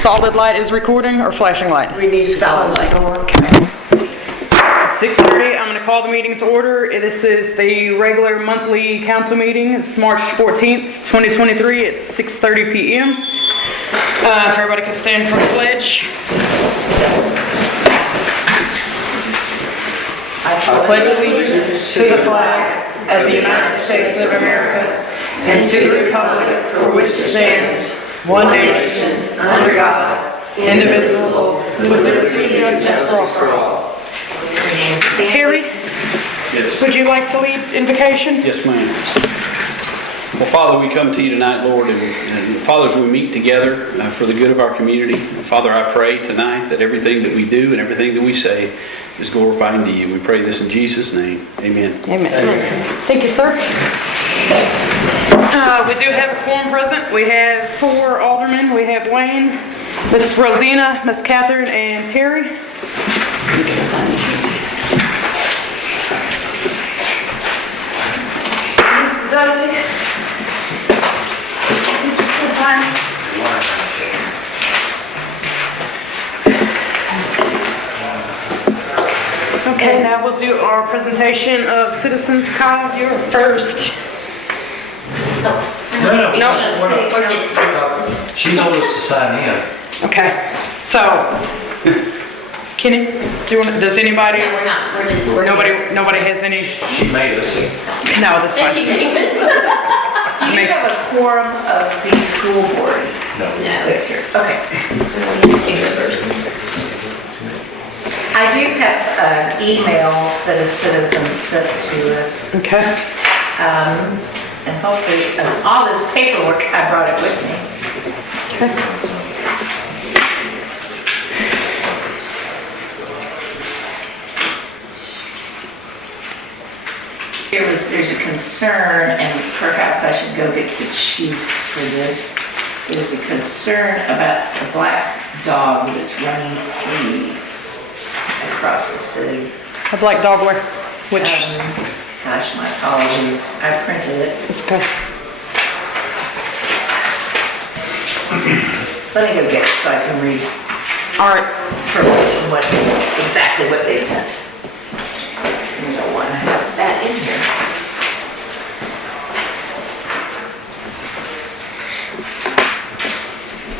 solid light is recording or flashing light? We need solid light. 6:30, I'm going to call the meeting to order. This is the regular monthly council meeting. It's March 14th, 2023 at 6:30 p.m. If everybody can stand for the pledge. I pledge allegiance to the flag of the United States of America and to the republic for which it stands, one nation, under God, indivisible, with liberty and justice for all. Terry, Yes. would you like to lead invocation? Yes, ma'am. Well, Father, we come to you tonight, Lord, and Father, as we meet together for the good of our community, and Father, I pray tonight that everything that we do and everything that we say is glorifying to you. We pray this in Jesus' name. Amen. Amen. Thank you, sir. We do have a quorum present. We have 4 aldermen. We have Wayne, Miss Rosina, Miss Catherine, and Terry. Mrs. Dudley. Okay, now we'll do our presentation of citizens. Kyle, you're first. No. She told us to sign in. Okay, so Kenny, do you want? Does anybody? No, we're not. We're just. Nobody has any. She made us. No, that's Yes, she fine. did. Do you have a quorum of the school board? No. No, it's here. Okay. I do have an email that a citizen sent to us. Okay. And hopefully, all this paperwork, I brought it with me. There's a concern, and perhaps I should go get the chief for this. There's a concern about the black dog that's running free across the city. A black dog where? Which? Gosh, my apologies. I printed it. It's okay. Let me go get it so I can read All right. from exactly what they sent. I don't want to have that in here.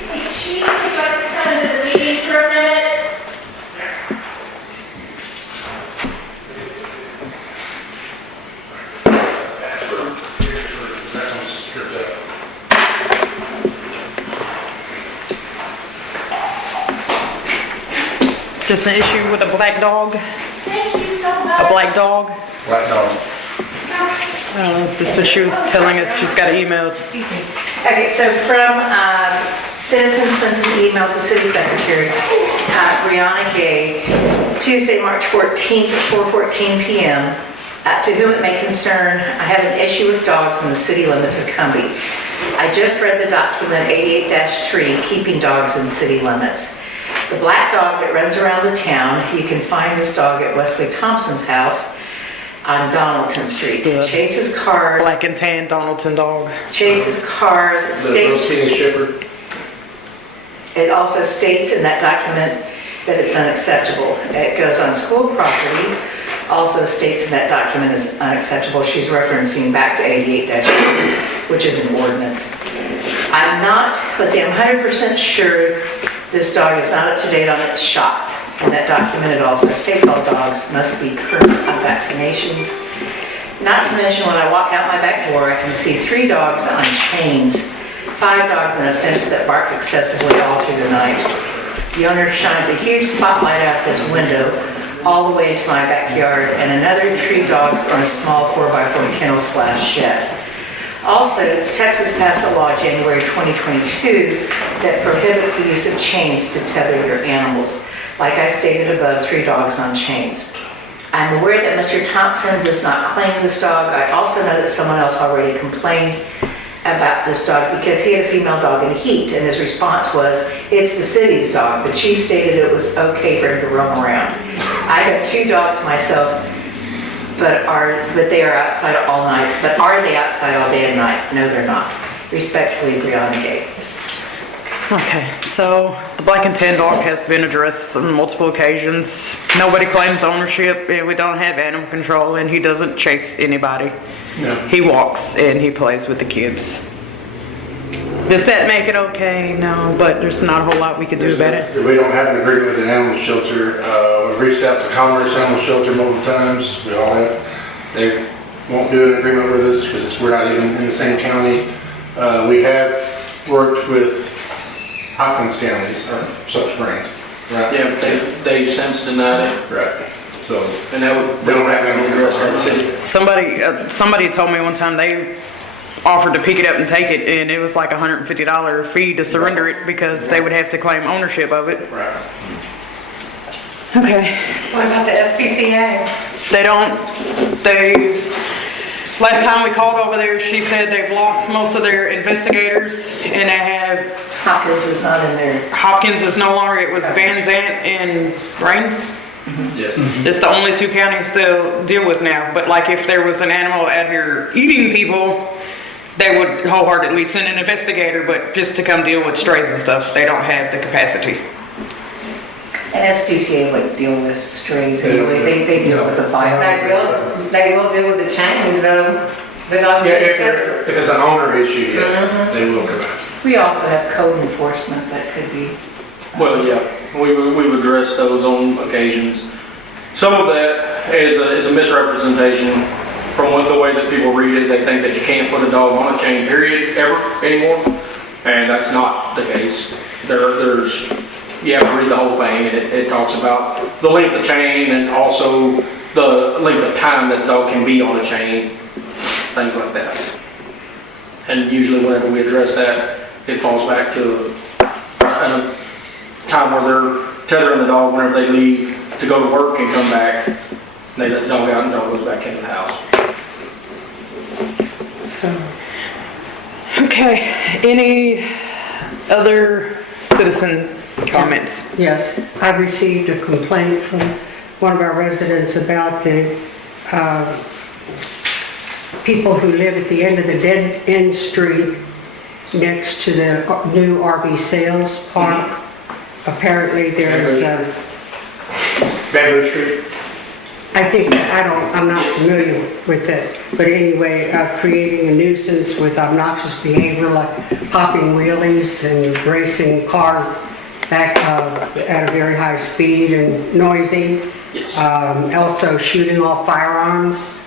Hey, Chief, would you like to come into the meeting for a minute? Just an issue with a black dog? Thank you so much. A black dog? Black dog. This is what she was telling us. She's got an email. Okay, so from citizens sent an email to City Secretary Brianna Gay, Tuesday, March 14th at 4:14 p.m. To whom it may concern, I have an issue with dogs in the city limits of Cumby. I just read the document 88-3, Keeping Dogs in City Limits. The black dog that runs around the town, you can find this dog at Wesley Thompson's house on Donaldson Street. The Chases cars. Black and tan Donaldson dog. Chases cars. It states, Shepherd. it also states in that document that it's unacceptable. It goes on school property. Also states in that document is unacceptable. She's referencing back to 88-3, which is an ordinance. I'm 100% sure this dog is not up to date on its shots. In that document, it also states all dogs must be current on vaccinations. Not to mention, when I walk out my back door, I can see 3 dogs on chains, 5 dogs in a fence that bark excessively all through the night. The owner shines a huge spotlight out this window all the way into my backyard, and another 3 dogs on a small 4x4 kennel/shed. Also, Texas passed a law January 2022 that prohibits the use of chains to tether your animals. Like I stated above, 3 dogs on chains. I'm aware that Mr. Thompson does not claim this dog. I also know that someone else already complained about this dog because he had a female dog in heat, and his response was, it's the city's dog. The chief stated it was okay for him to roam around. I have 2 dogs myself, but they are outside all night. But are they outside all day and night? No, they're not. Respectfully, Brianna Gay. Okay, so the black and tan dog has been addressed on multiple occasions. Nobody claims ownership, and we don't have animal control, and he doesn't chase anybody. No. He walks and he plays with the kids. Does that make it okay? No, but there's not a whole lot we could do about it. We don't have an agreement with an animal shelter. We've reached out to Commerce Animal Shelter multiple times. We all have. They won't do an agreement with us because we're not even in the same county. We have worked with Hopkins counties, or Soap Springs, right? Yeah, but they've since denied it, Right. So, and that would. we don't have any address in the city. Somebody told me one time they offered to pick it up and take it, and it was like $150 fee to surrender it because they would have to claim ownership of it. Right. Okay. What about the SPCA? Last time we called over there, she said they've lost most of their investigators, and they have, Hopkins is not in there. Hopkins is no longer, it was Van Zant and Rains. Yes. It's the only two counties they'll deal with now, but like if there was an animal out here eating people, they would wholeheartedly send an investigator, but just to come deal with strays and stuff, they don't have the capacity. And SPCA would deal with strays anyway, they deal with the fire. They will deal with the chains though. But Yeah, if it's an owner issue, yes, they will come out. We also have code enforcement that could be. Well, yeah, we've addressed those on occasions. Some of that is a misrepresentation from the way that people read it. They think that you can't put a dog on a chain, period, ever, anymore. And that's not the case. You have to read the whole thing, and it talks about the length of chain and also the length of time that the dog can be on a chain, things like that. And usually whenever we address that, it falls back to a time where they're tethering the dog whenever they leave to go to work and come back. They let the dog out and the dog goes back into the house. So, okay, any other citizen comments? Yes, I received a complaint from one of our residents about the people who live at the end of the dead end street next to the new RV sales park. Apparently there's, Bamboo Street? I'm not familiar with it, but anyway, creating a nuisance with obnoxious behavior like popping wheelies and racing car back at a very high speed and noisy. Yes. Also shooting off firearms.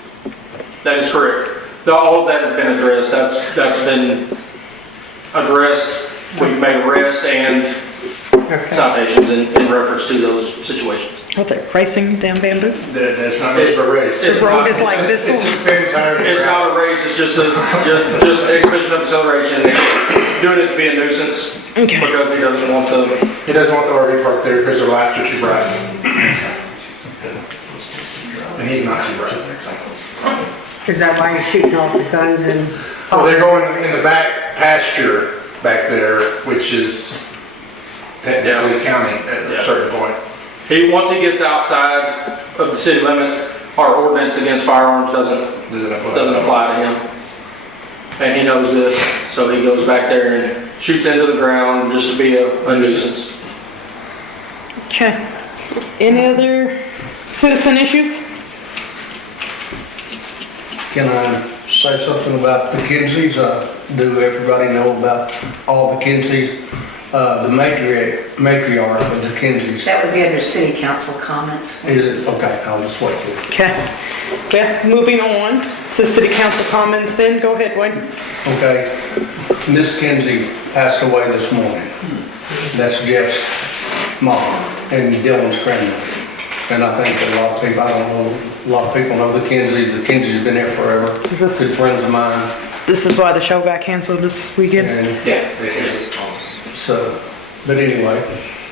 That is correct. All of that has been addressed. That's been addressed. We've made arrests and citations in reference to those situations. What, they're racing down Bamboo? That's not really a race. This road is like this It's one. just spinning tires. It's not a race, it's just exhibition of acceleration, and doing it to be a nuisance, Okay. because he doesn't want the, He doesn't want the RV park there because their lights are too bright. And he's not too bright. Is that why you're shooting off the guns and? Well, they're going in the back pasture back there, which is technically county at a certain point. once he gets outside of the city limits, our ordinance against firearms doesn't apply to him. And he knows this, so he goes back there and shoots into the ground just to be a nuisance. Okay. Any other citizen issues? Can I say something about the Kinseys? Do everybody know about all the Kinseys? The matriarch of the Kinseys. That would be under city council comments. Is it? Okay, I'll just wait there. Okay. Yeah, moving on to city council comments then. Go ahead, Wayne. Okay, Miss Kinsey passed away this morning. That's Jeff's mom and Dylan's grandmother. And I think a lot of people, I don't know, a lot of people know the Kinseys. The Kinseys have been there forever. Good friends of mine. This is why the show got canceled this weekend. And Yeah, they can. so, but anyway,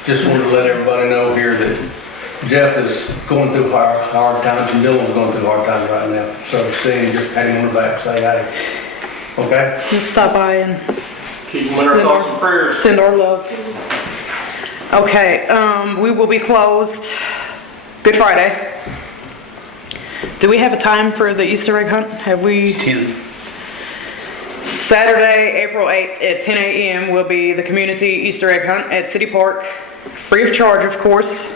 just wanted to let everybody know here that Jeff is going through hard times and Dylan's going through hard times right now. So seeing, just pat him on the back, say hey. Okay? Just stop by and Keep him in our thoughts and prayers. send our love. Okay, we will be closed Good Friday. Do we have a time for the Easter egg hunt? Have we? 10. Saturday, April 8th at 10 a.m. will be the community Easter egg hunt at City Park. Free of charge, of course.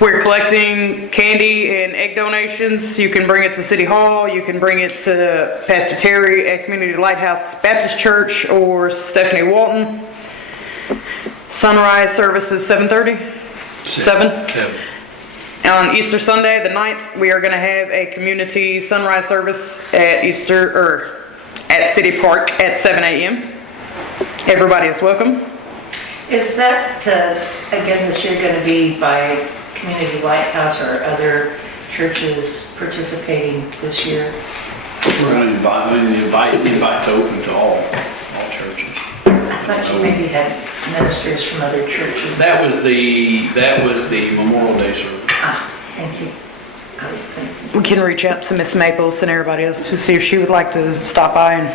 We're collecting candy and egg donations. You can bring it to City Hall. You can bring it to Pastor Terry at Community Lighthouse Baptist Church or Stephanie Walton. Sunrise service is 7:30? 7? On Easter Sunday, the 9th, we are going to have a community sunrise service at at City Park at 7 a.m. Everybody is welcome. Is that, again, this year going to be by Community Lighthouse or other churches participating this year? We're going to invite to open to all churches. I thought you maybe had ministers from other churches. That was the Memorial Day service. Ah, thank you. I was thinking. We can reach out to Miss Maples and everybody else to see if she would like to stop by. And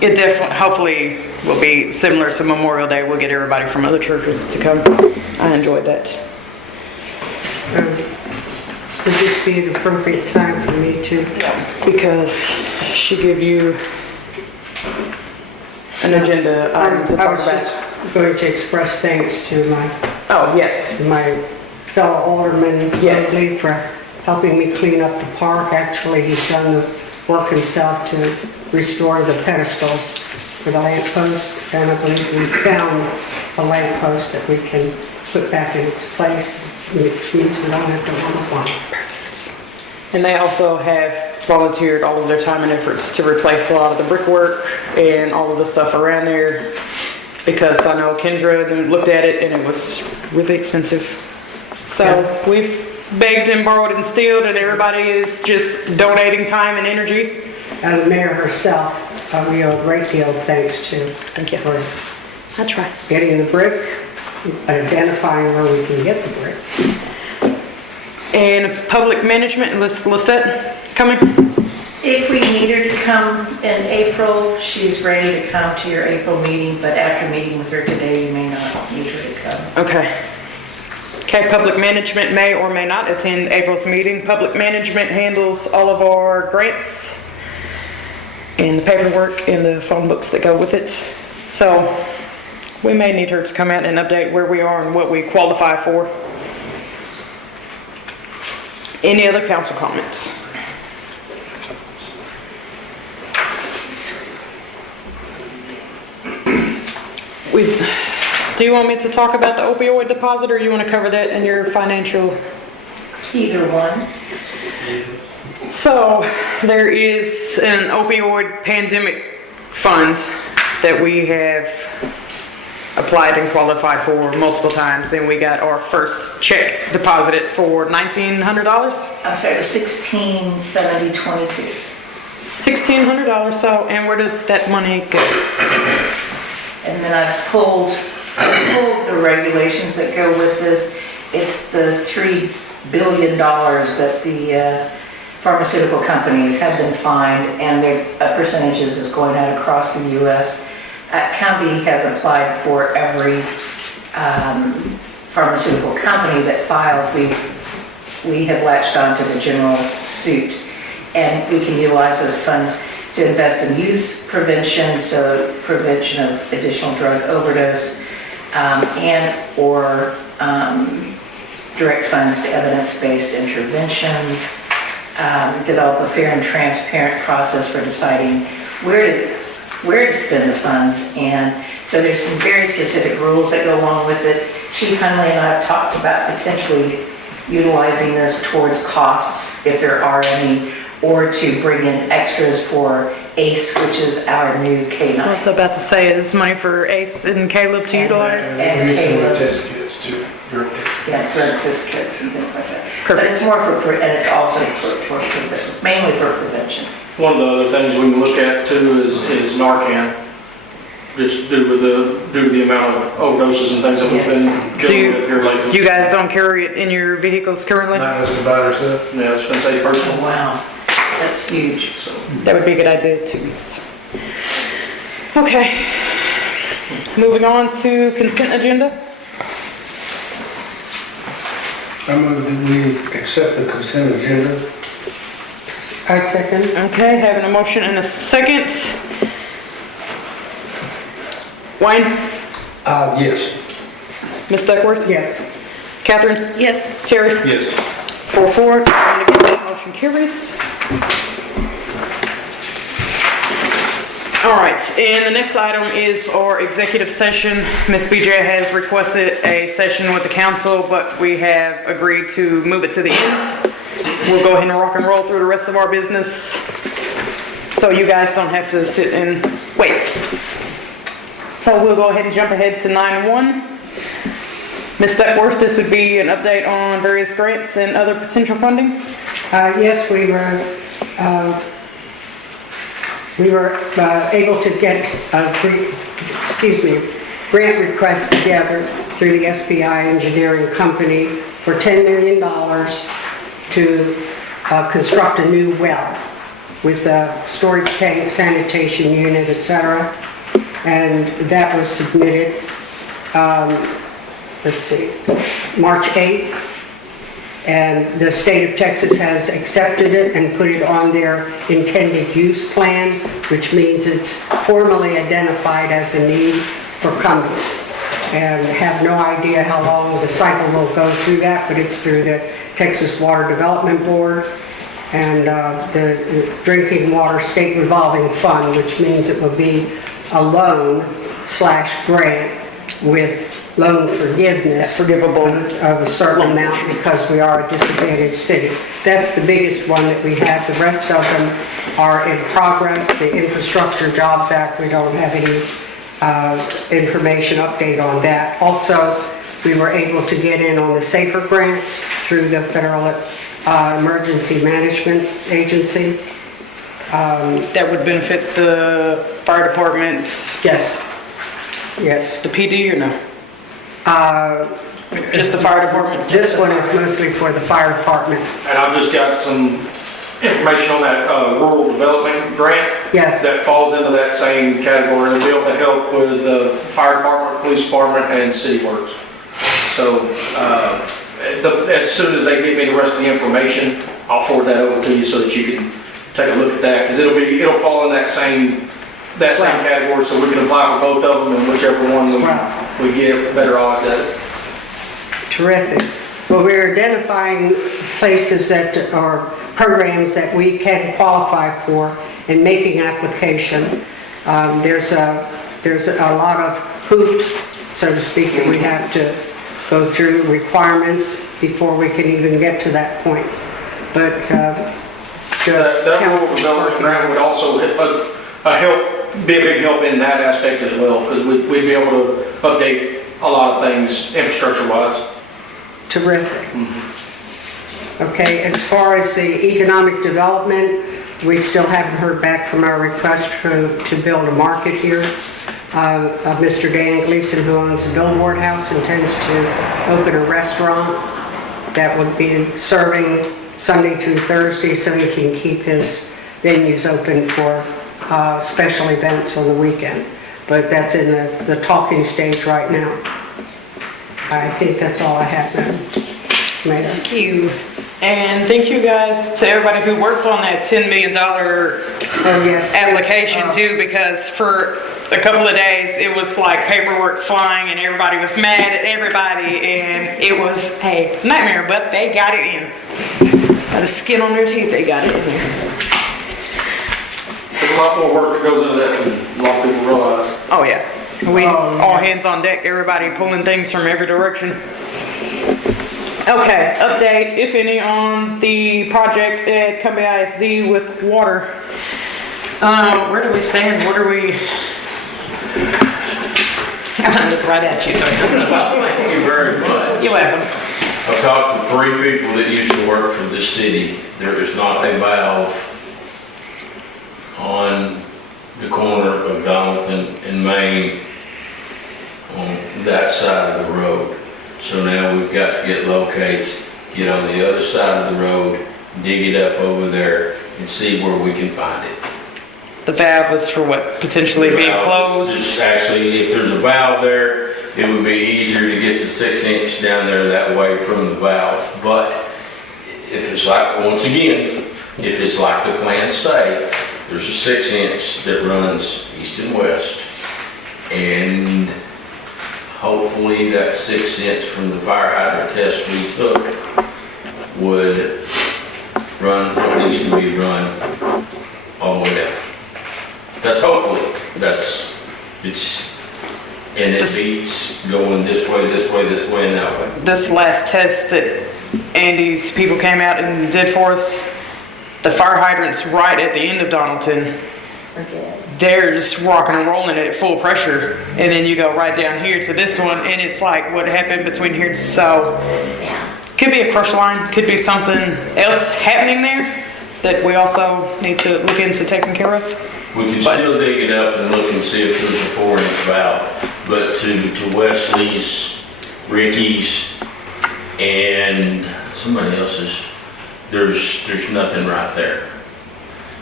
it definitely, hopefully, will be similar to Memorial Day. We'll get everybody from other churches to come. I enjoyed that. Would this be an appropriate time for me to? Because she gave you an agenda item to I talk was about. just going to express thanks to Oh, yes. my fellow alderman, Yes. Lee, for helping me clean up the park. Actually, he's done the work himself to restore the pedestals for the lamp posts, and I believe we found a lamp post that we can put back in its place, which means we don't have to run one. And they also have volunteered all of their time and efforts to replace a lot of the brickwork and all of the stuff around there, because I know Kendra looked at it and it was really expensive. So we've begged and borrowed and stealed, and everybody is just donating time and energy. And the mayor herself, we owe a great deal of thanks to. Thank you. For I try. getting the brick, identifying where we can get the brick. And public management, Lisette coming? If we need her to come in April, she's ready to come to your April meeting, but after meeting with her today, you may not need her to come. Okay. Okay, public management may or may not attend April's meeting. Public management handles all of our grants and the paperwork and the phone books that go with it. So we may need her to come out and update where we are and what we qualify for. Any other council comments? Do you want me to talk about the opioid deposit, or you want to cover that in your financial? Either one. So there is an opioid pandemic fund that we have applied and qualified for multiple times, and we got our first check deposited for $1,900. I'm sorry, it was $1,670.22. $1,600. So, and where does that money go? And then I pulled the regulations that go with this. It's the $3 billion that the pharmaceutical companies have been fined, and their percentages is going out across the U.S. Cumby has applied for every pharmaceutical company that filed. We have latched onto the general suit, and we can utilize those funds to invest in youth prevention, so prevention of additional drug overdose, and or direct funds to evidence-based interventions, develop a fair and transparent process for deciding where to spend the funds. And so there's some very specific rules that go along with it. Chief Hunley and I have talked about potentially utilizing this towards costs, if there are any, or to bring in extras for ACE, which is our new K9. I was about to say, is money for Ace and Caleb to utilize? And We're using Caleb. the test kits too. Drug test. Yeah, drug test kits and things like that. But Perfect. it's more and it's also for prevention, mainly for prevention. One of the other things we can look at too is Narcan, just due to the amount of overdoses and things that we've been dealing with here lately. You guys don't carry it in your vehicles currently? Not unless we buy it ourselves. Yeah, it's been say personal. Wow, that's huge. So That would be a good idea too. Okay. Moving on to consent agenda. I move that we accept the consent agenda. I second. Okay, having a motion and a second. Wayne? Yes. Ms. Duckworth? Yes. Catherine? Yes. Terry? Yes. 4-4, and again, motion carries. All right, and the next item is our executive session. Ms. BJ has requested a session with the council, but we have agreed to move it to the end. We'll go ahead and rock and roll through the rest of our business, so you guys don't have to sit and wait. So we'll go ahead and jump ahead to 9-1. Ms. Duckworth, this would be an update on various grants and other potential funding. Yes, we were able to get grant request together through the SBI Engineering Company for $10 million to construct a new well with a storage tank, sanitation unit, etc. And that was submitted, March 8th. And the state of Texas has accepted it and put it on their intended use plan, which means it's formally identified as a need for Cumby. And have no idea how long the cycle will go through that, but it's through the Texas Water Development Board and the Drinking Water State Revolving Fund, which means it will be a loan/grant with loan forgiveness Forgivable. of a certain amount because we are a disadvantaged city. That's the biggest one that we have. The rest of them are in progress. The Infrastructure Jobs Act, we don't have any information update on that. Also, we were able to get in on the SAFER grants through the Federal Emergency Management Agency. That would benefit the fire department, Yes. Yes. the PD, or no? Just the fire department? This one is mostly for the fire department. And I've just got some information on that rural development grant. Yes. That falls into that same category. It'll be able to help with the fire department, police department, and city works. So as soon as they get me the rest of the information, I'll forward that over to you so that you can take a look at that, because it'll fall in that same category, so we can apply for both of them, and whichever one we get, better odds at it. Terrific. Well, we're identifying places that are programs that we can qualify for and making application. There's a lot of hoops, so to speak, that we have to go through, requirements before we can even get to that point. But That rural development grant would also be a big help in that aspect as well, because we'd be able to update a lot of things infrastructure-wise. Terrific. Okay, as far as the economic development, we still haven't heard back from our request to build a market here. Mr. Dan Gleason, who owns the Billboard House, intends to open a restaurant that would be serving Sunday through Thursday, so he can keep his venues open for special events on the weekend. But that's in the talking stage right now. I think that's all I have now. Mayor. Thank you. And thank you guys to everybody who worked on that $10 million application too, because for a couple of days it was like paperwork flying and everybody was mad at everybody, and it was a nightmare, but they got it in. By the skin on their teeth, they got it in there. There's a lot more work that goes into that than a lot of people realize. Oh yeah. All hands on deck, everybody pulling things from every direction. Okay, updates, if any, on the project at Cumby ISD with water. Where do we stand? What are we? I'm gonna look right at you. Thank you very much. You're welcome. I've talked to 3 people that used to work for this city. There is not a valve on the corner of Donaldson and Main on that side of the road. So now we've got to get locates, get on the other side of the road, dig it up over there and see where we can find it. The valve was for what? Potentially being closed? Just actually, if there's a valve there, it would be easier to get the 6-inch down there that way from the valve. But if it's like, once again, if it's like the plans say, there's a 6-inch that runs east and west. And hopefully that 6-inch from the fire hydrant test we took would run what needs to be run all the way down. That's hopefully, and it beats going this way, this way, this way, and that way. This last test that Andy's people came out and did for us, the fire hydrant's right at the end of Donaldson. They're just rocking and rolling it at full pressure. And then you go right down here to this one, and it's like what happened between here. So, could be a crush line, could be something else happening there that we also need to look into taking care of. We can still dig it up and look and see if there's a 4-inch valve, but to Wesley's, Ricky's, and somebody else's, there's nothing right there.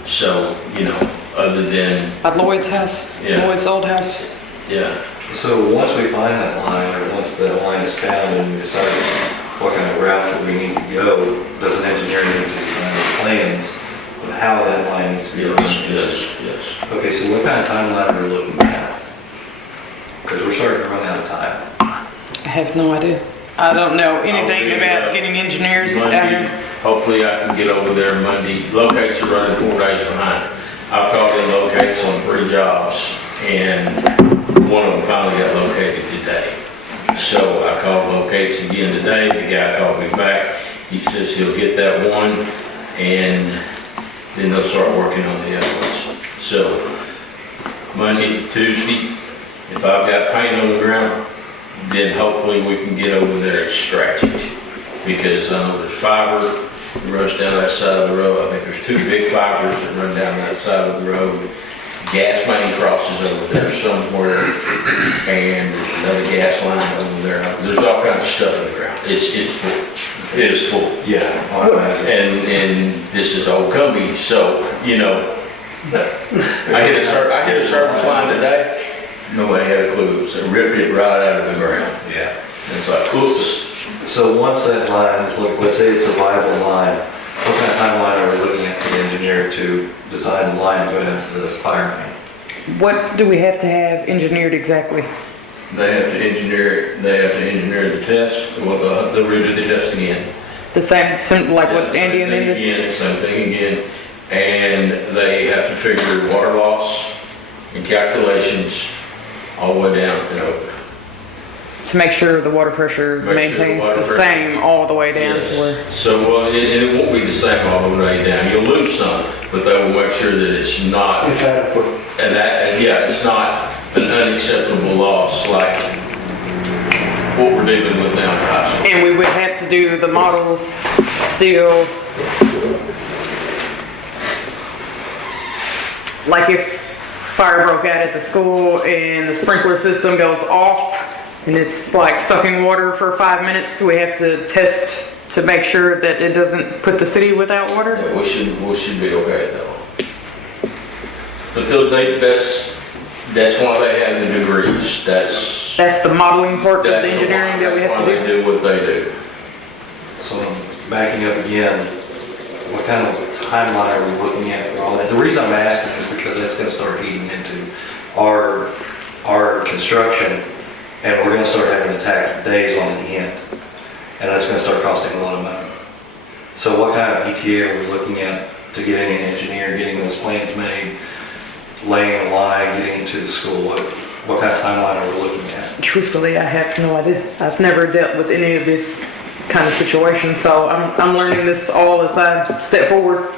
So, other than, At Lloyd's house, Yeah. Lloyd's old house. yeah, So once we find that line, or once that line is found and we decide what kind of route that we need to go, does an engineer need to design the plans of how that line needs to be run? yes. Okay, so what kind of timeline are we looking at? Because we're starting to run out of time. I have no idea. I don't know anything dig it about up. getting engineers out Monday, here. hopefully I can get over there Monday. Locates are running 4 days behind. I've called in locates on 3 jobs, and one of them finally got located today. So I called locates again today. The guy called me back. He says he'll get that one, and then they'll start working on the other ones. So Monday, Tuesday, if I've got paint on the ground, then hopefully we can get over there and scratch it. Because I know there's fiber that runs down that side of the road. I think there's 2 big fibers that run down that side of the road. Gas main crosses over there somewhere, and there's another gas line over there. There's all kinds of stuff in the ground. It's full. It is full. Yeah. And this is old Cumby, so, I hit a service line today. Nobody had a clue, so ripped it right out of the ground. Yeah. And it's like, oops. So once that line is, let's say it's a viable line, what kind of timeline are we looking at for the engineer to design the line going into the fire main? What do we have to have engineered exactly? They have to engineer the test, well, the route of the test again. The same like what Andy and them did? Same thing again. And they have to figure water loss and calculations all the way down and over. To make sure the water pressure Make sure the maintains water the pressure- same all the way down Yes. to where. So, it won't be the same all the way down. You'll lose some, but they will make sure that it's not, It's adequate. it's not an unacceptable loss like what we're dealing with down at high school. And we would have to do the models still. Like if fire broke out at the school and the sprinkler system goes off and it's like sucking water for 5 minutes, we have to test to make sure that it doesn't put the city without water. Yeah, we should be okay though. But that's why they have the degrees. That's the modeling part of the that's engineering that we that's have why to they do. do what they do. So backing up again, what kind of timeline are we looking at for all that? The reason I'm asking is because that's gonna start eating into our construction, and we're gonna start having to tack days on the end. And that's gonna start costing a lot of money. So what kind of ETA are we looking at to getting an engineer, getting those plans made, laying a line, getting into the school? What kind of timeline are we looking at? Truthfully, I have no idea. I've never dealt with any of this kind of situation, so I'm learning this all as I step forward.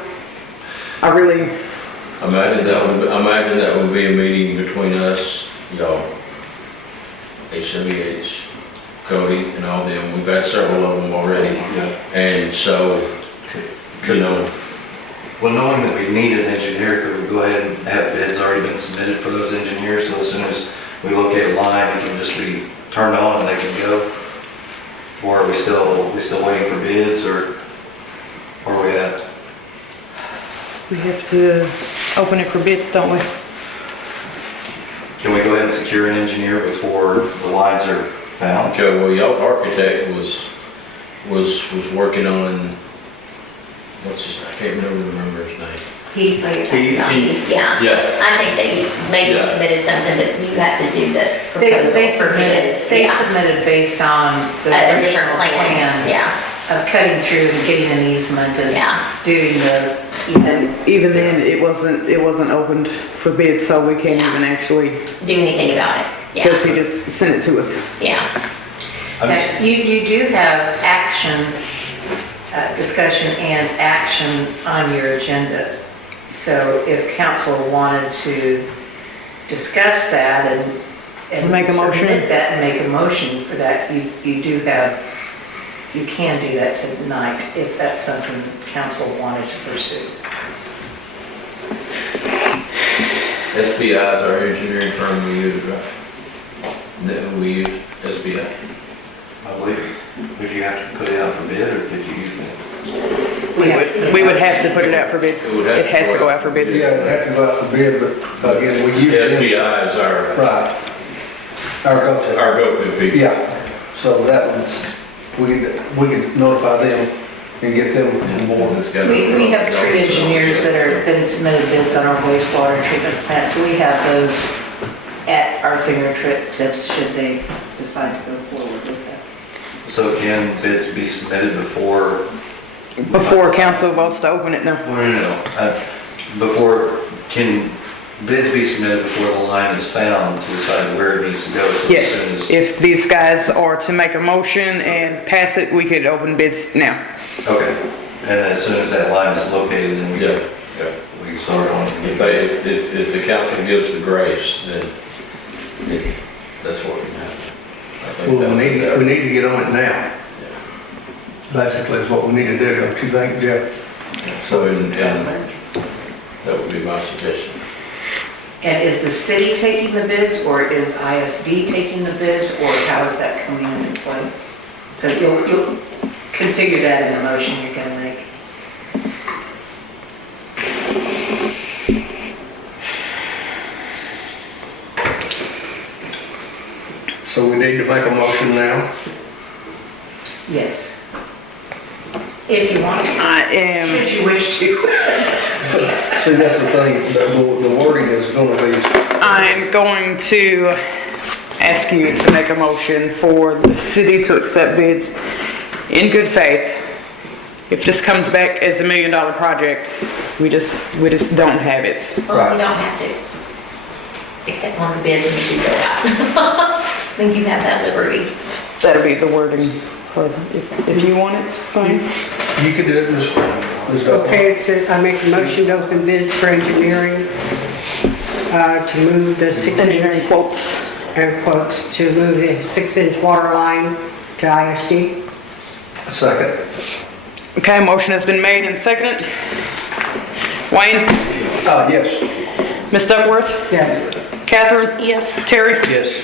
I really, Imagine that would be a meeting between us, y'all, HWH, Cody, and all them. We've had several of them already. And so, Well, knowing that we need an engineer, could we go ahead and have bids already been submitted for those engineers, so as soon as we locate a line, it can just be turned on and they can go? Or are we still waiting for bids, or where are we at? we have to open it for bids, don't we? Can we go ahead and secure an engineer before the lines are found? okay, well, y'all architect was working on what's his, I can't remember his name. Heath, Yeah. Yeah. I think they maybe Yeah. submitted something, but you have to do the they proposal for submitted, bids. they Yeah. submitted based on the A original different plan, plan yeah, of cutting through and getting an easement and yeah. doing the, And even then, it wasn't opened for bid, so we can't Yeah. even actually, Do anything about it, because yeah, he just sent it to us. yeah. you do have action, discussion and action on your agenda. So if council wanted to discuss that and To make a motion? submit that and make a motion for that, you do have, you can do that tonight if that's something council wanted to pursue. SBI is our engineering firm we use, right? That we use, SBI. I believe, would you have to put it out for bid, or could you use that? We would have to put it out for bid. It would have It has to go out for bid. Yeah, it'd have to go out for bid, but again, we use them. SBI is our, Right. Our go-to. our go-to people. Yeah, so that one's, we can notify them and get them on board. It's got a- We have 3 engineers that had submitted bids on our wastewater treatment plant, so we have those at our fingertips should they decide to go forward with that. So can bids be submitted before? Before council votes to open it, no. No. Before, can bids be submitted before the line is found to decide where it needs to go? So as Yes, soon as- if these guys are to make a motion and pass it, we could open bids now. Okay, and as soon as that line is located, then Yeah, we can start on it. if the council gives the grace, then that's what we have. I think Well, we that's- need to get on it now. Basically is what we need to do, don't you think, Jeff? So, and that would be my suggestion. And is the city taking the bids, or is ISD taking the bids, or how is that coming into play? So you'll configure that in the motion you're gonna make. So we need to make a motion now. Yes. If you want to, I am, should you wish to. See, that's the thing, the wording is gonna be, I'm going to ask you to make a motion for the city to accept bids in good faith. If this comes back as $1 million project, we just don't have it. Well, we don't have to, except on the bids and if you go out. I think you have that liberty. That'll be the wording for, if you want it, fine. you could do it, Ms. Dawson. Okay, so I make a motion to open bids for engineering, to move the 6-inch, Engineering quotes. air quotes, to move the 6-inch water line to ISD. Second. Okay, motion has been made and seconded. Wayne? Yes. Ms. Duckworth? Yes. Catherine? Yes. Terry? Yes.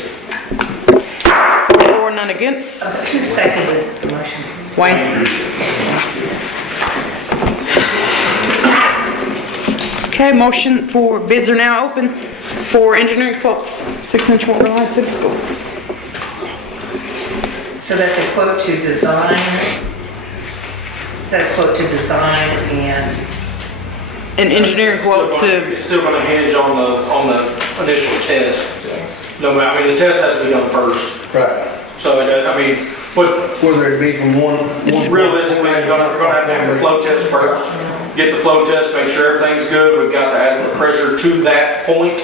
4, none against. Who seconded the motion? Wayne? Okay, motion for bids are now open for engineering quotes, 6-inch water line to the school. So that's a quote to design, is that a quote to design and, An engineering quote to, It's still gonna hinge on the initial test. No matter, I mean, the test has to be done first. Right. So, I mean, but Whether it be from one. realistically, we're gonna have to have the flow test first. Get the flow test, make sure everything's good, we've got the adequate pressure to that point,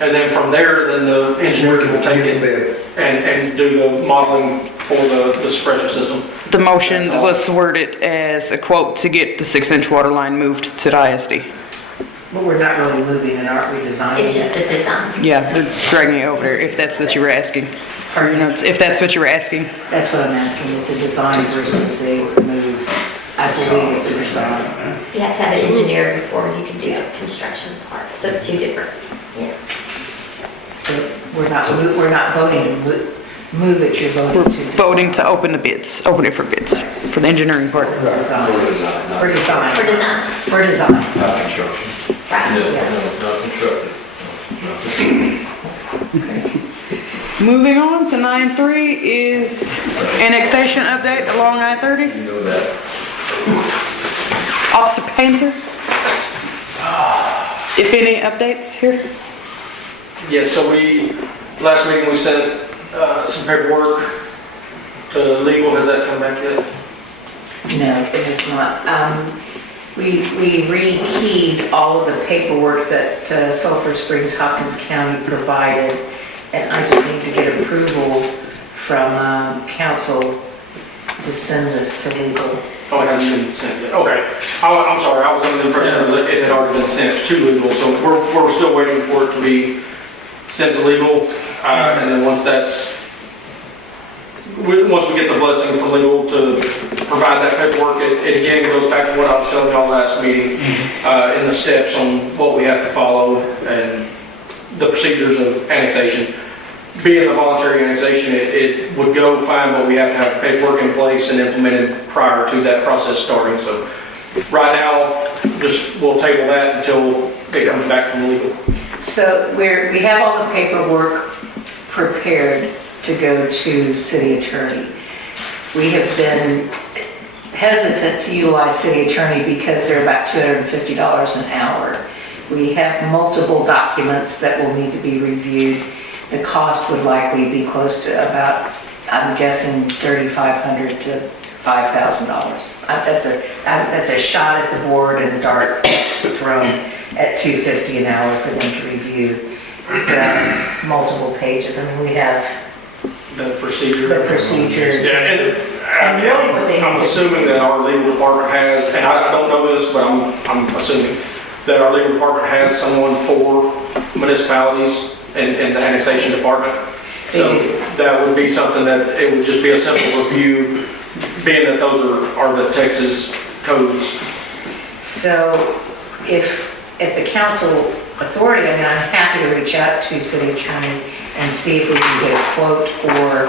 and then from there, then the engineers will take it and do the modeling for the suppression system. the motion, let's word it as a quote to get the 6-inch water line moved to the ISD. but we're not really moving it, aren't we, designing It's just it? a design. Yeah, they're dragging it over there, if that's what you were asking. Or, you know, if that's what you were asking. That's what I'm asking, it's a design versus a move. I believe it's a design. You have to have it engineered before you can do the construction part, so it's 2 different, yeah. So we're not voting to move it, you're voting to. We're voting to open the bids, open it for bids, for the engineering part. Design. For design. For design, For design. Not construction. right, No, yeah. no, not constructed. Moving on to 9.3 is annexation update along I-30. You know that. Officer answer? If any updates here? Yes, so last meeting we sent some paperwork to legal. Has that come back yet? No, it is not. We rekeyed all of the paperwork that Sulphur Springs, Hopkins County provided, and I just need to get approval from council to send this to legal. Oh, it hasn't been sent yet. Okay. I'm sorry, I was under the impression that it had already been sent to legal, so we're still waiting for it to be sent to legal. And then once we get the blessing from legal to provide that paperwork, it again goes back to what I was telling y'all last meeting, in the steps on what we have to follow and the procedures of annexation. Being a voluntary annexation, it would go fine, but we have to have paperwork in place and implemented prior to that process starting. So right now, we'll table that until it comes back from legal. So we have all the paperwork prepared to go to city attorney. We have been hesitant to utilize city attorney because they're about $250 an hour. We have multiple documents that will need to be reviewed. The cost would likely be close to about, I'm guessing, $3,500 to $5,000. That's a shot at the board and a dart thrown at $250 an hour for them to review the multiple pages. I mean, we have The procedure. the procedures. Yeah, And really what they I'm need to- assuming that our legal department has, and I don't know this, but I'm assuming that our legal department has someone for municipalities and the annexation department. So They do. that would be something that it would just be a simple review, being that those are the Texas codes. So if the council authority, I mean, I'm happy to reach out to city attorney and see if we can get a quote or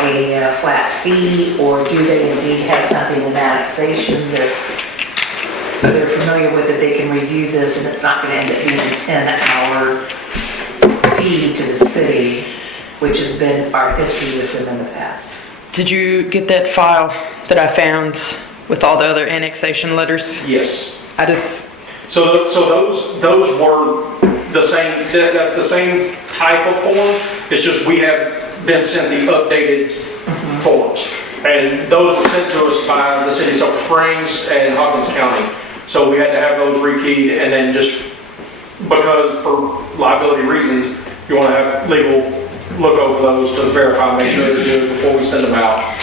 a flat fee, or do they indeed have something in annexation that they're familiar with, that they can review this and it's not going to end up being a 10-hour fee to the city, which has been our history with them in the past. Did you get that file that I found with all the other annexation letters? Yes. So those were the same, that's the same type of form. It's just we have been sent the updated forms. And those were sent to us by the city of Sulphur Springs and Hopkins County. So we had to have those rekeyed, and then just because for liability reasons, you want to have legal look over those to verify, make sure they're good before we send them out.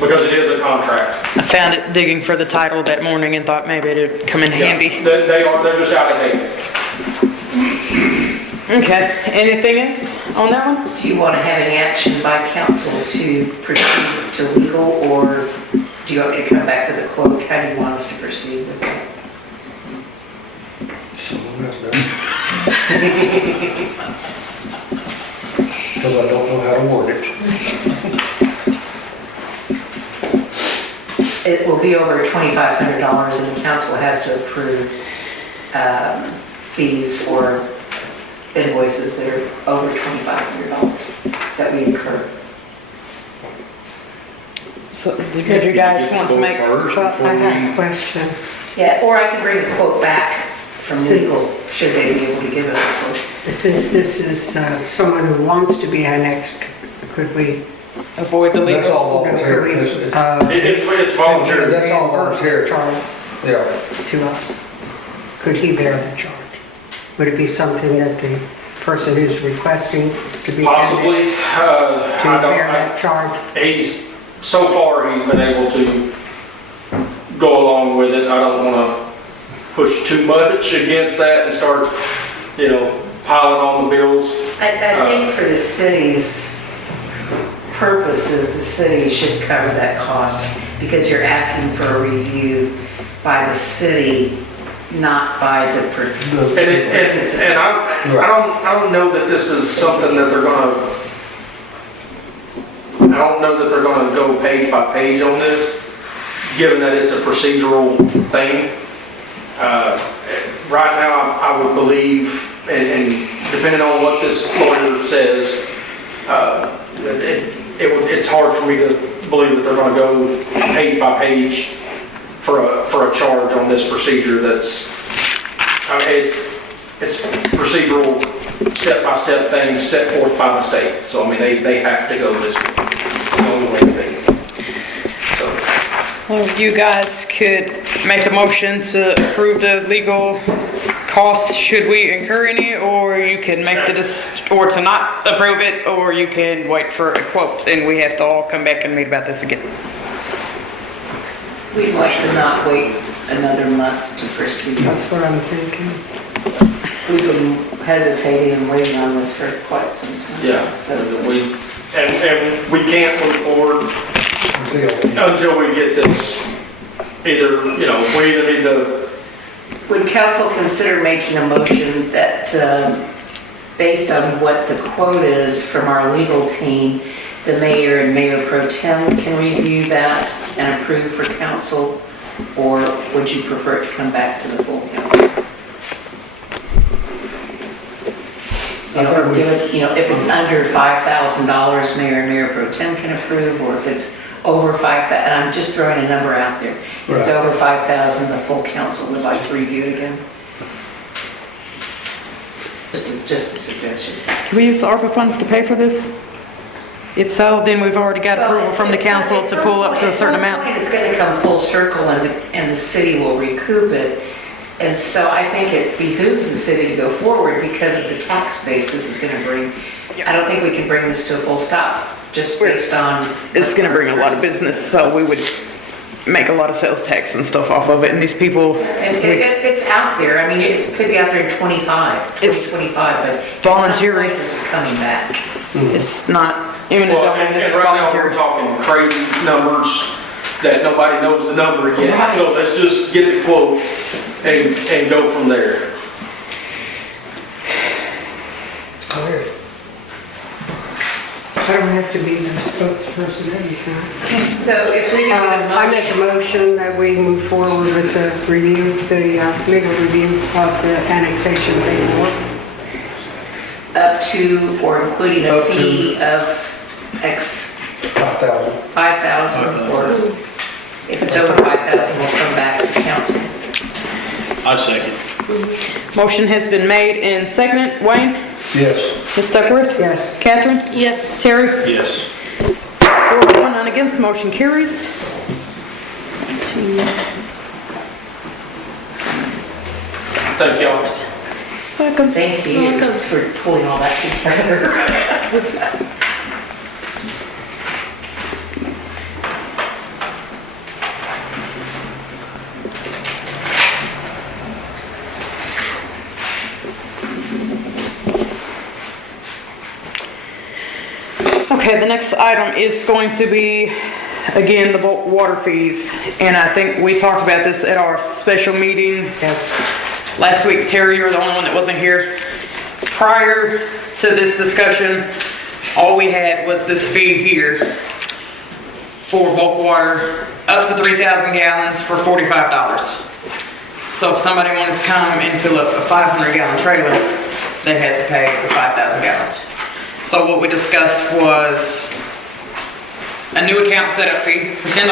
Because it is a contract. I found it digging for the title that morning and thought maybe it'd come in handy. They're just out of date. Okay, anything else on that one? Do you want to have any action by council to proceed to legal, or do you want me to come back with a quote? How do you want us to proceed with that? Because I don't know how to word it. It will be over $2,500, and the council has to approve fees or invoices that are over $2,500 that we incur. So, did you guys want to make? First, Well, before I have a we, question. Yeah, or I can bring the quote back from legal, should they be able to give us a quote. Since this is someone who wants to be annexed, could we? Avoid the that's legal. all volunteer. could we, It's voluntary. That's all reimburse the volunteer. charge Yeah. to us? Could he bear the charge? Would it be something that the person who's requesting to be Possibly. annexed I to bear don't, that charge? so far he's been able to go along with it. I don't want to push too much against that and start, piling on the bills. I think for the city's purposes, the city should cover that cost, because you're asking for a review by the city, not by the And participant. I don't know that this is something that they're gonna, I don't know that they're gonna go page by page on this, given that it's a procedural thing. Right now, I would believe, and depending on what this lawyer says, it's hard for me to believe that they're gonna go page by page for a charge on this procedure that's, it's procedural, step-by-step things set forth by the state. So, I mean, they have to go this way. It's the only way that they can. So, Well, you guys could make a motion to approve the legal costs, should we incur any, or you can make or to not approve it, or you can wait for a quote, and we have to all come back and meet about this again. We'd like to not wait another month to proceed. That's what I'm thinking. We've been hesitating and waiting on this for quite some time. yeah, So and we can't move forward until we get this, either, we either need to, would council consider making a motion that, based on what the quote is from our legal team, the mayor and mayor pro tem can review that and approve for council, or would you prefer it to come back to the full council? Or give it, if it's under $5,000, mayor and mayor pro tem can approve, or if it's over 5,000, and I'm just throwing a number out there. If it's over 5,000, the full council would like to review it again. Just a suggestion. Can we use the ARPA funds to pay for this? If so, then we've already got approval from the council to pull up to a certain amount. It's going to come full circle, and the city will recoup it. And so I think it behooves the city to go forward because of the tax base this is going to bring. I don't think we can bring this to a full stop, just based on... It's gonna bring a lot of business, so we would make a lot of sales tax and stuff off of it, and these people... And it's out there, I mean, it could be out there in 2025, It's but at voluntary. some point this is coming back. It's not, even well, though and it's right now we're voluntary. talking crazy numbers that nobody knows the number yet. Right. So let's just get the quote and go from there. I don't have to be the spokesperson every time. So if we can get a I make a motion, motion that we move forward with the review, the legal review of the annexation paperwork. up to or including a Up to. fee of X 5,000. 5,000, or if it's over 5,000, we'll come back to council. I second. Motion has been made and seconded. Wayne? Yes. Ms. Duckworth? Yes. Catherine? Yes. Terry? Yes. 4-1, none against, motion carries. Thank y'all. Welcome. Thank you for pulling all that together. Okay, the next item is going to be, again, the bulk water fees. And I think we talked about this at our special meeting last week. Terry, you're the only one that wasn't here. Prior to this discussion, all we had was this fee here for bulk water, up to 3,000 gallons for $45. So if somebody wanted to come and fill up a 500-gallon trailer, they had to pay the 5,000 gallons. So what we discussed was a new account setup fee for $10,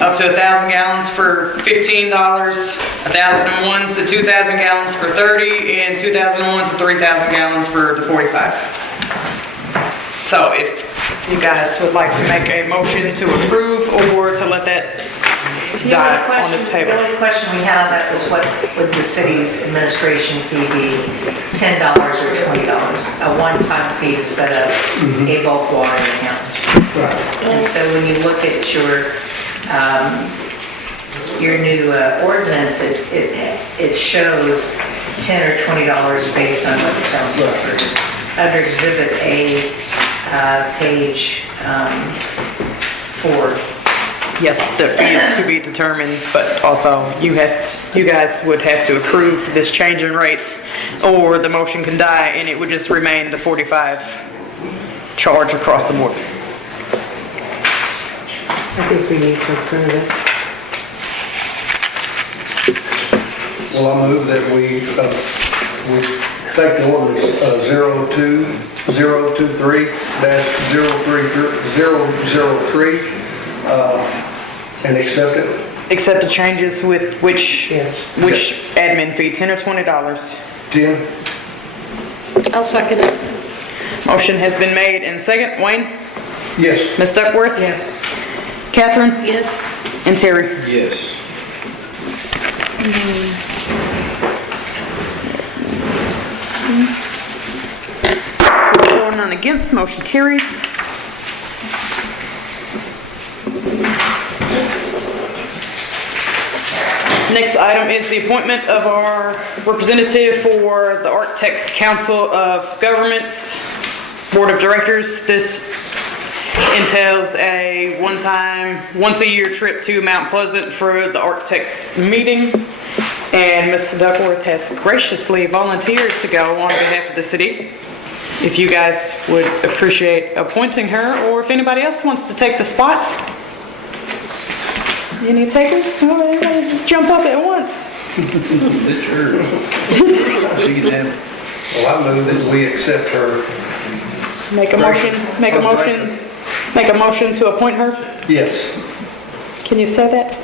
up to 1,000 gallons for $15, 1,001 to 2,000 gallons for $30, and 2,001 to 3,000 gallons for the $45. So if you guys would like to make a motion to approve or to let that die on the table. The only question we had on that was what would the city's administration fee be? $10 or $20? A one-time fee to set up a bulk water account. And so when you look at your new ordinance, it shows $10 or $20 based on what the council offers. Under Exhibit A, page 4. Yes, the fee is to be determined, but also you guys would have to approve this change in rates, or the motion can die and it would just remain the 45 charge across the board. I think we need to approve it. Well, I move that we take the ordinance 02023-003, And accept it? Accept the changes with which Yes. admin fee, $10 or $20? 10? I'll second it. Motion has been made and second. Wayne? Yes. Ms. Duckworth? Yes. Catherine? Yes. And Terry? Yes. For, none against, motion carries. Next item is the appointment of our representative for the Architects Council of Governments Board of Directors. This entails a one-time, once-a-year trip to Mount Pleasant for the architects meeting. And Ms. Duckworth has graciously volunteered to go on behalf of the city. If you guys would appreciate appointing her, or if anybody else wants to take the spot. Any takers? Oh, everybody just jump up at once. It's yours. She can have it. Well, I move that we accept her. Make a motion to appoint her. Yes. Can you say that?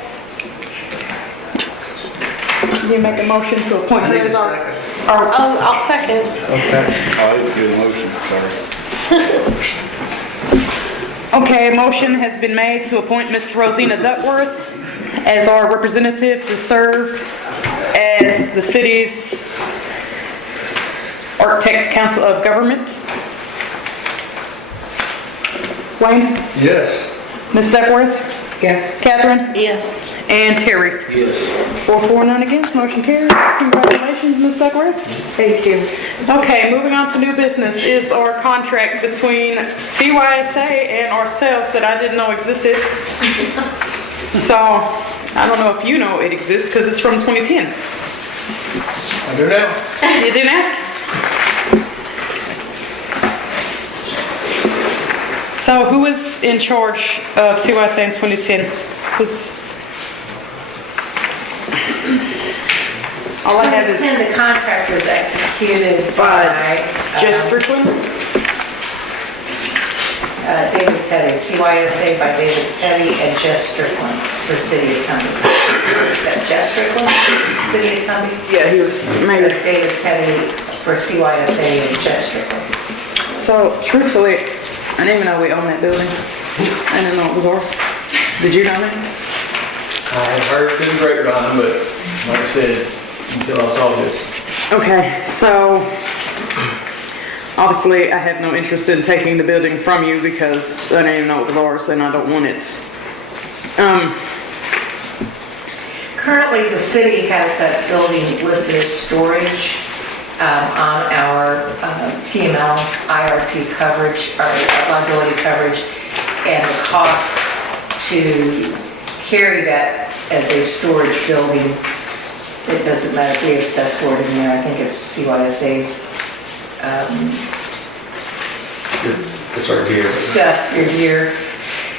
Can you make a motion to appoint her as our... Oh, I'll second. Okay. Oh, it was a good motion, sorry. Okay, a motion has been made to appoint Ms. Rosina Duckworth as our representative to serve as the city's Architects Council of Government. Wayne? Yes. Ms. Duckworth? Yes. Catherine? Yes. And Terry? Yes. 4, none against, motion carries. Congratulations, Ms. Duckworth. Thank you. Okay, moving on to new business is our contract between CYSA and ourselves that I didn't know existed. So, I don't know if you know it exists because it's from 2010. I do now. You do now? So who was in charge of CYSA in 2010? All I have is The contract was executed by Jeff Strickland. David Petty, CYSA by David Petty and Jeff Strickland for City of Cumby. Is that Jeff Strickland, City of Cumby? Yeah, he was So mayor. David Petty for CYSA and Jeff Strickland. So truthfully, I didn't even know we owned that building. I didn't know it was ours. Did you know that? I heard through the grapevine, but like I said, until I saw this. Okay, so obviously I have no interest in taking the building from you because I didn't even know it was ours and I don't want it. Currently, the city has that building listed as storage on our TML IRP coverage, our liability coverage, and the cost to carry that as a storage building. It doesn't matter if we have stuff stored in there. I think it's CYSA's It's our gear. stuff, your gear.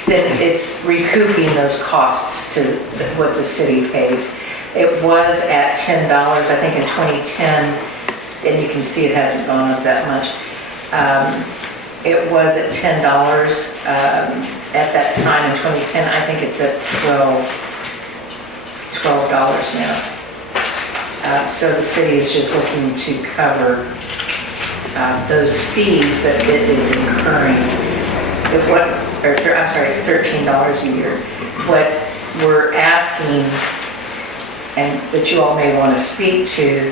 Then it's recouping those costs to what the city pays. It was at $10, I think in 2010, and you can see it hasn't gone up that much. It was at $10 at that time in 2010. I think it's at $12 now. So the city is just looking to cover those fees that it is incurring. It's $13 a year. What we're asking, and that you all may want to speak to,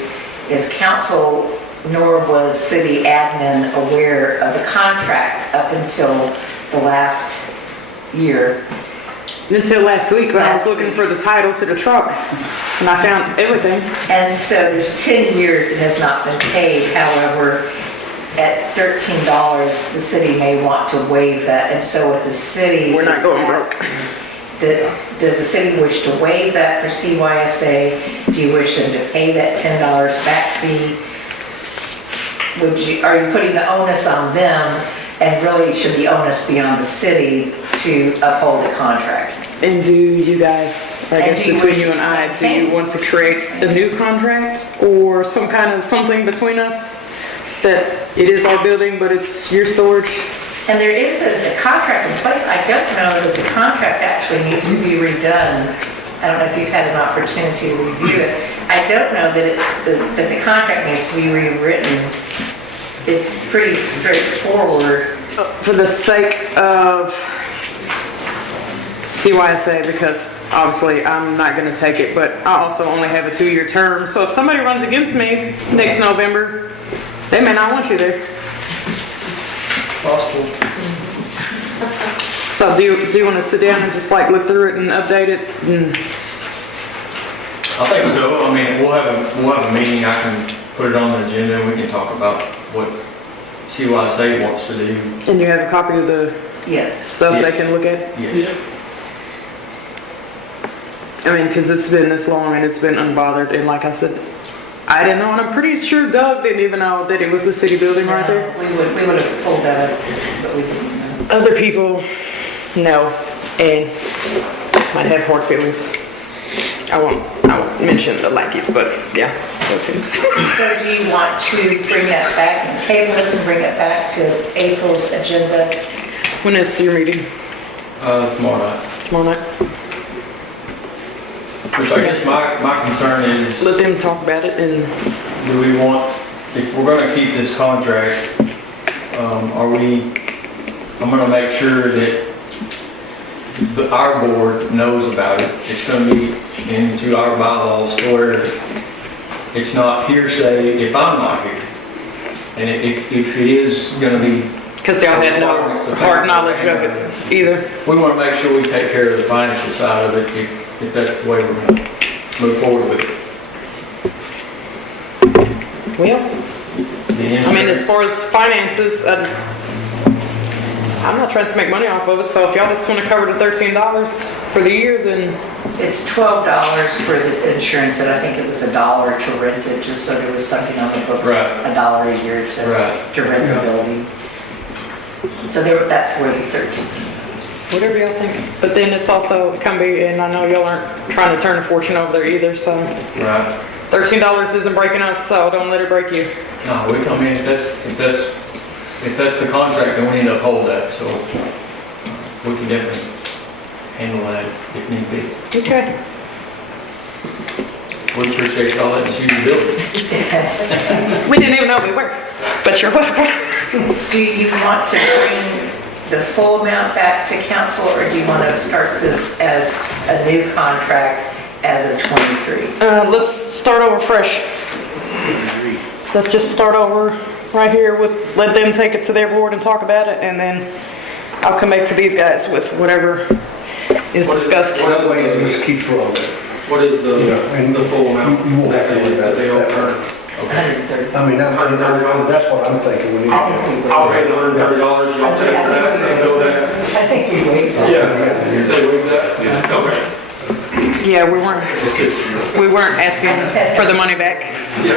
is council, nor was city admin aware of the contract up until the last year. Until last week when I was looking for the title to the truck and I found everything. And so there's 10 years it has not been paid. However, at $13, the city may want to waive that. And so what the city We're not is going broke. asking, does the city wish to waive that for CYSA? Do you wish them to pay that $10 back fee? Are you putting the onus on them, and really should the onus be on the city to uphold the contract? And do you guys, I And guess do you between wish you and to I, do you maintain? want to create a new contract or some kind of something between us that it is our building but it's your storage? And there is a contract in place. I don't know that the contract actually needs to be redone. I don't know if you've had an opportunity to review it. I don't know that the contract needs to be rewritten. It's pretty straightforward. For the sake of CYSA, because obviously I'm not gonna take it, but I also only have a 2-year term. So if somebody runs against me next November, they may not want you there. Possible. So do you want to sit down and just like look through it and update it? And I think so. I mean, we'll have a meeting. I can put it on the agenda and we can talk about what CYSA wants to do. and you have a copy of the Yes. stuff they Yes. can look at? Yes. I mean, because it's been this long and it's been unbothered, and like I said, I didn't know, and I'm pretty sure Doug didn't even know that it was the city building right there. We would have pulled that up, but we didn't know. Other people know and might have hard feelings. I won't mention the lackeys, but yeah. Those two. So do you want to bring that back and table this and bring it back to April's agenda? When is your meeting? Tomorrow night. Tomorrow night? Which I guess my concern is, Let them talk about it and do we want, if we're gonna keep this contract, I'm gonna make sure that our board knows about it. It's gonna be into our bylaws where it's not hearsay if I'm not here. And if it is gonna be, because y'all had no hard knowledge of it either. we wanna make sure we take care of the financial side of it if that's the way we're gonna move forward with it. Well, The I mean, as insurance- far as finances, I'm not trying to make money off of it, so if y'all just want to cover the $13 for the year, then It's $12 for the insurance, and I think it was $1 to rent it, just so there was something on the books. Right. $1 a year Right. to rent the building. So that's where the 13. whatever y'all think. But then it's also Cumby, and I know y'all aren't trying to turn a fortune over there either, so Right. $13 isn't breaking us, so don't let it break you. No, I mean, if that's the contract, then we need to uphold that, so we can definitely handle that if need be. Okay. We appreciate y'all letting us use the building. We didn't even know we were, but you're welcome. Do you want to bring the full amount back to council, or do you want to start this as a new contract as of 23? Let's start over fresh. Let's just start over right here with, let them take it to their board and talk about it, and then I'll come back to these guys with whatever is discussed. That way it just keeps rolling. What is Yeah, and the full amount you won't have to worry about that they all that. earn? 130. I mean, that's what I'm thinking. We need I to- think we I'll would. pay the $130, y'all take that and go that. I think we waived that. Yes, they waive that? Okay. Yeah, we weren't asking for the money back. Yeah.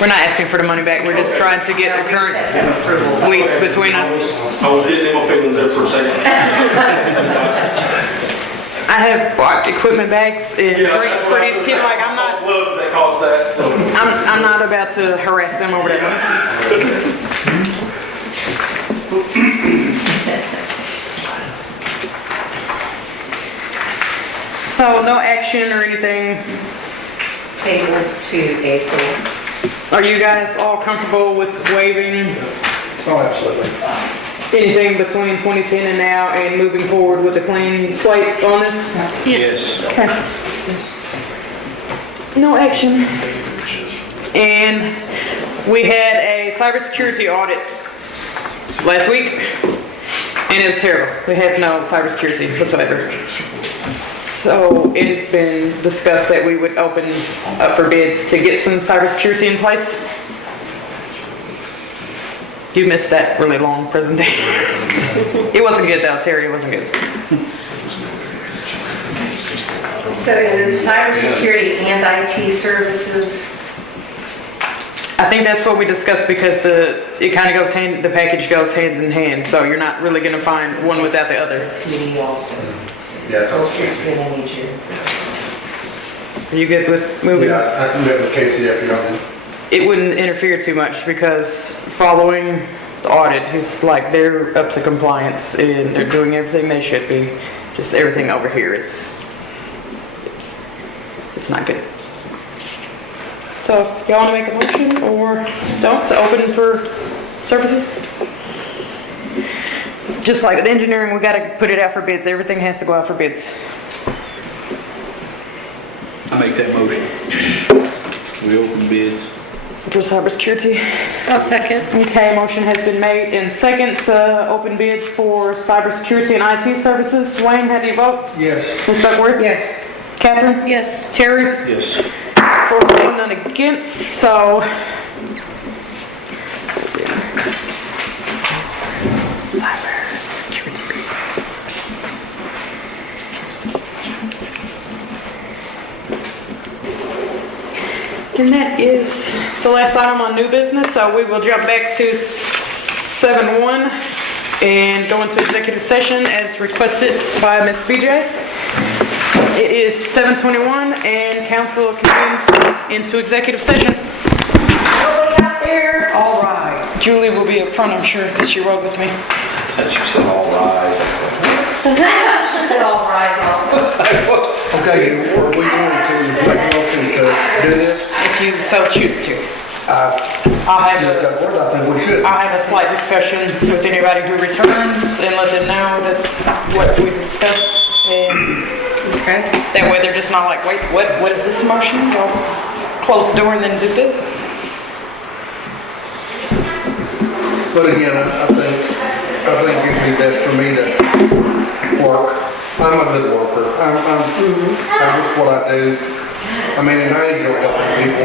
We're not asking for the money back, we're just trying to get the current lease between us. I was getting in my feelings there for a second. I have bought equipment bags and drinks for these kids, like I'm not, Gloves that cost that, so. I'm not about to harass them over there. So no action or anything. Table to April. Are you guys all comfortable with waiving Oh, absolutely. anything between 2010 and now and moving forward with a clean slate on this? Yes. Okay. No action. And we had a cybersecurity audit last week, and it was terrible. We have no cybersecurity whatsoever. So it has been discussed that we would open up for bids to get some cybersecurity in place. You missed that really long presentation. It wasn't good though, Terry, it wasn't good. So is it cybersecurity and IT services? I think that's what we discussed because it kind of goes the package goes hand in hand, so you're not really gonna find one without the other. You need also. Yeah. Both is gonna need you. Are you good with moving? Yeah, I can get with Casey after y'all. It wouldn't interfere too much because following the audit. He's like, they're up to compliance and they're doing everything they should be. Just everything over here is, it's not good. So if y'all want to make a motion or don't, to open for services? Just like with engineering, we gotta put it out for bids. Everything has to go out for bids. I make that motion. We open bids. For cybersecurity. I'll second. Okay, motion has been made in second to open bids for cybersecurity and IT services. Wayne, how do you vote? Yes. Ms. Duckworth? Yes. Catherine? Yes. Terry? Yes. 4 none against, so. Cybersecurity bids. And that is the last item on new business, so we will jump back to 7-1 and go into executive session as requested by Ms. BJ. It is 7:21 and council convenes into executive session. Nobody out there? All right. Julie will be up front, I'm sure, because she rode with me. I thought you said all rise. She said all rise also. Okay, are we going to make a motion to do this? If you so choose to. I'll Ms. have Duckworth, I think we should. I'll have a slight discussion with anybody who returns and let them know that's what we discussed. And Okay. that way they're just not like, wait, what is this motion? Well, close the door and then do this. But again, I think it'd be best for me to work. I'm a good worker. I'm just what I do. I mean, and I enjoy helping people.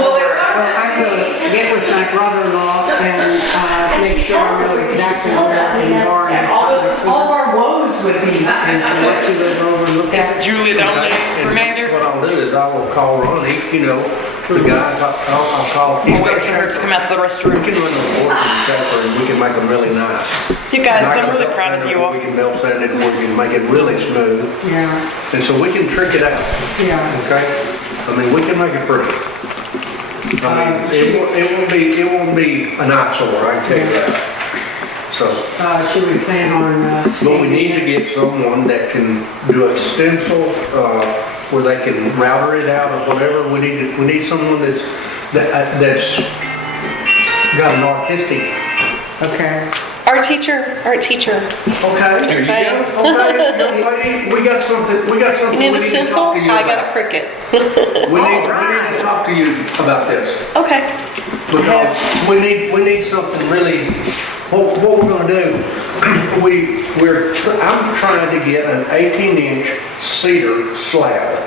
Well, I will get with my brother-in-law and make sure I know exactly where we are. And All of our woes would be. and let you live over and look Is at. Julie the only And remainder? what I'll do is I will call Ronnie, the guy, I'll call. We'll wait for her to come out to the We restroom. can run the board and we can make them really nice. You guys, I'm really proud of you all. We can melt sand it, we can make it really smooth. Yeah, And so we can trick it out, yeah. okay? I mean, we can make it pretty. I mean, it won't be an eyesore, I can tell you that. So, Should we plan on, but we need to get someone that can do a stencil, where they can router it out or whatever. We need someone that's got an artistic. okay. Art teacher. Okay, there you saying. go. Okay, young lady, we got something You need a we need to stencil? talk to you I got a about. cricket. We need to talk to you about this. Okay. Because we need something really, what we're gonna do, I'm trying to get an 18-inch cedar slab,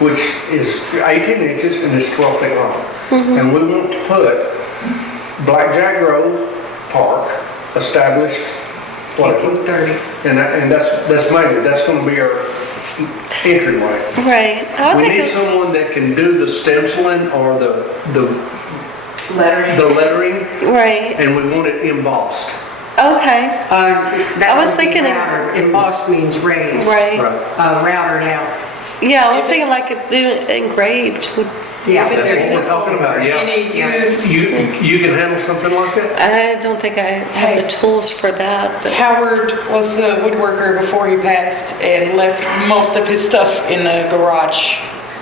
which is 18 inches and is 12 feet long. And we want to put Blackjack Grove Park established, what, 1830. and that's gonna be our entryway. Right. I We think need it's- someone that can do the stenciling or the lettering, Right. and we want it embossed. Okay. That I was would be thinking it- router. Embossed means raised. Right. Routed out. Yeah, I was thinking like it engraved would. Yeah. That's what we're talking about, yeah. Any use? You can handle something like that? I don't think I have the tools for that, but. Howard was a woodworker before he passed and left most of his stuff in the garage.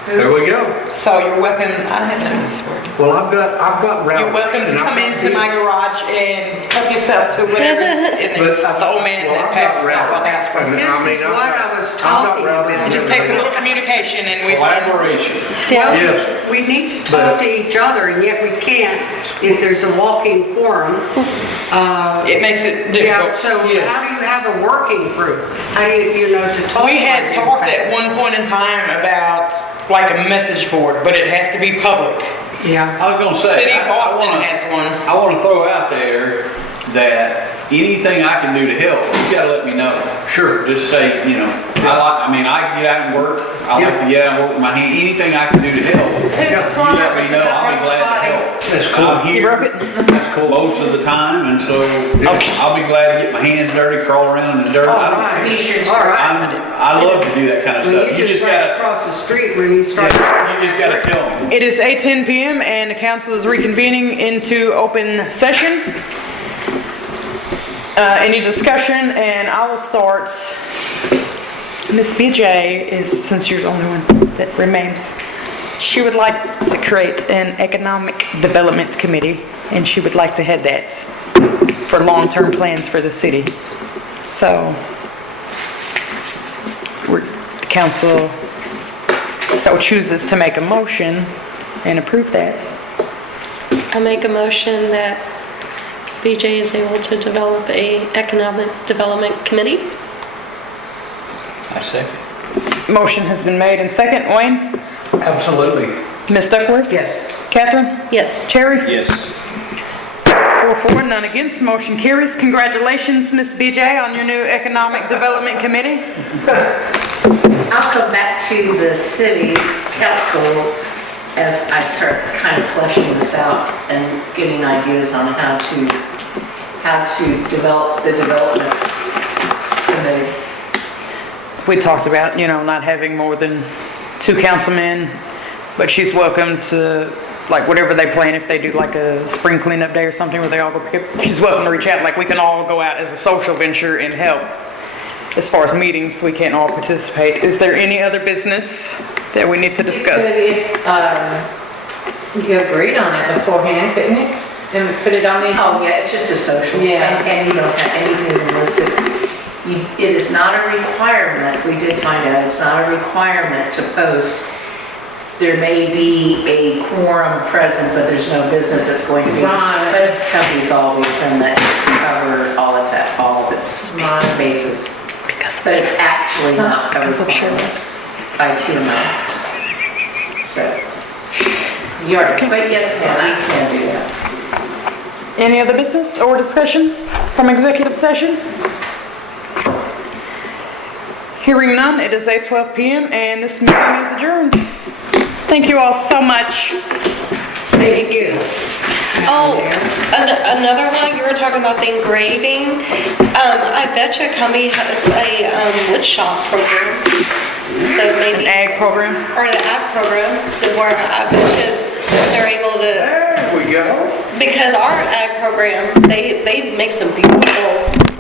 There we go. So you're welcome, I have no use for it. Well, I've got routers. You're welcome to and I've come got into my garage and help yourself to whatever's in But the old man that passed out while the house burned. This is what I was I've got talking routers about. It just takes a little communication and we find. Collaboration. Yeah. Yes. We need to talk to each other, and yet we can't if there's a walking quorum. It makes it Yeah, difficult. so how do you have a working group? How do you know, to talk? We had about talked it? at one point in time about like a message board, but it has to be public. Yeah. I was gonna say. City of I Boston wanna- has one. I want to throw out there that anything I can do to help, you gotta let me know. Sure. Just say, I get out and work, I like to get out and work with my hand, anything I can do to help. You let me know, I'll be glad to help. That's cool. I'm here. That's cool. Most of the time, and so I'll be glad to get my hands dirty, crawl around in the dirt. All right, all right. I love to do that kind of Well, stuff. you just ran across the street when you started. You just gotta tell me. It is 8:10 p.m. and the council is reconvening into open session. Any discussion? And I will start. Ms. BJ is, since you're the only one that remains, she would like to create an economic development committee, and she would like to head that for long-term plans for the city. So, the council so chooses to make a motion and approve that. I make a motion that BJ is able to develop a economic development committee. I second. Motion has been made and second. Wayne? Absolutely. Ms. Duckworth? Yes. Catherine? Yes. Terry? Yes. 4 for, none against, motion carries. Congratulations, Ms. BJ, on your new Economic Development Committee. I'll come back to the city council as I start kind of fleshing this out and getting ideas on how to develop the development committee. We talked about, not having more than 2 councilmen, but she's welcome to, like, whatever they plan, if they do like a spring cleanup day or something where they all go pick up, she's welcome to reach out, like we can all go out as a social venture and help. As far as meetings, we can't all participate. Is there any other business that we need to discuss? You agreed on it beforehand, couldn't you? And put it on the. Oh, yeah, it's just a social. Yeah. And you don't have anything listed. It is not a requirement, we did find out, it's not a requirement to post. There may be a quorum present, but there's no business that's going to be. Right. But Cumby's always done that to cover all of its bases. But it's actually not covered by TMO. So, you are, but yes, ma'am, I can do that. Any other business or discussion from executive session? Hearing none, it is 8:12 p.m. and this meeting is adjourned. Thank you all so much. Thank you. Oh, another one, you were talking about the engraving. I bet you Cumby has a wood shop program. That maybe, An ag program? or the ag program, where I bet you they're able to, There we go. because our ag program, they make some beautiful